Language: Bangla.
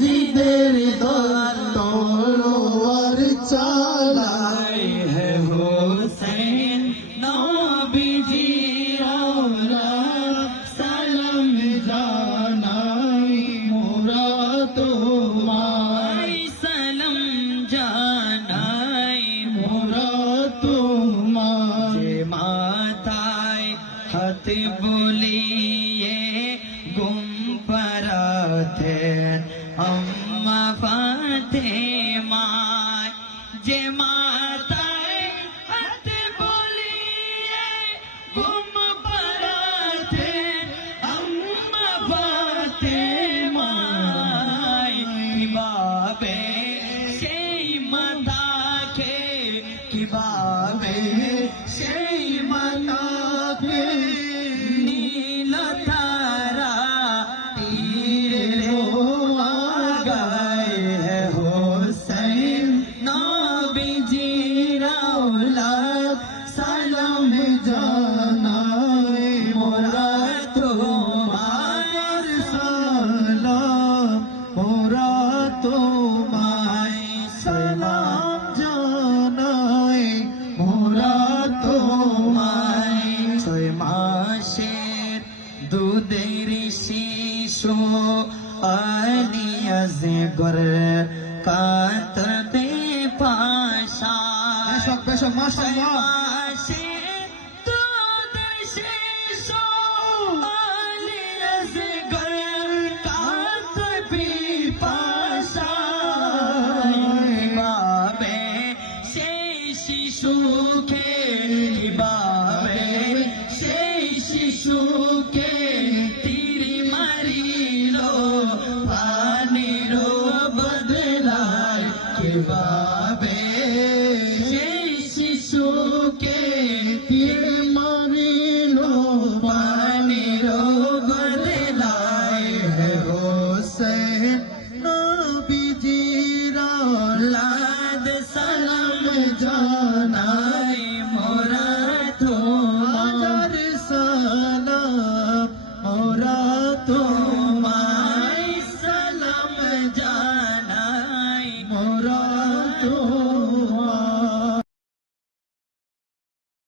জিদের দল তলোয়ার চালায় হে হোসেন নবীজি সালাম জানাই মোরা তোমায় সালাম জানাই মোরা তোমায় মাথায় হাত বুলিয়ে গুম পরাতে अम्मा फातिमा जे माताए हाथ बोलिए गुम पराते अम्मा फातिमा किबाबे সেই মাতাকে কিভাবে সেই মাতাকে নীল তারা সালাম জানাই মোরা তোমার সালাম মোরা তোমায় সালাম জানাই মোরা তোমায় 6 মাসের দুধের শিশু আলিয়াজে গরে কাতরতে পাশা বেশক মাশাআল্লাহ শিশুকে কিভাবে সেই শিশুকে তীর মারিল পানির বদলায় কিভাবে সেই শিশুকে তীর মারিল পানির বদলায় হোসেন নবীজির औलाद সালাম জানাই মোরা তোমার সালাম মোরা তোমায় সালাম জানাই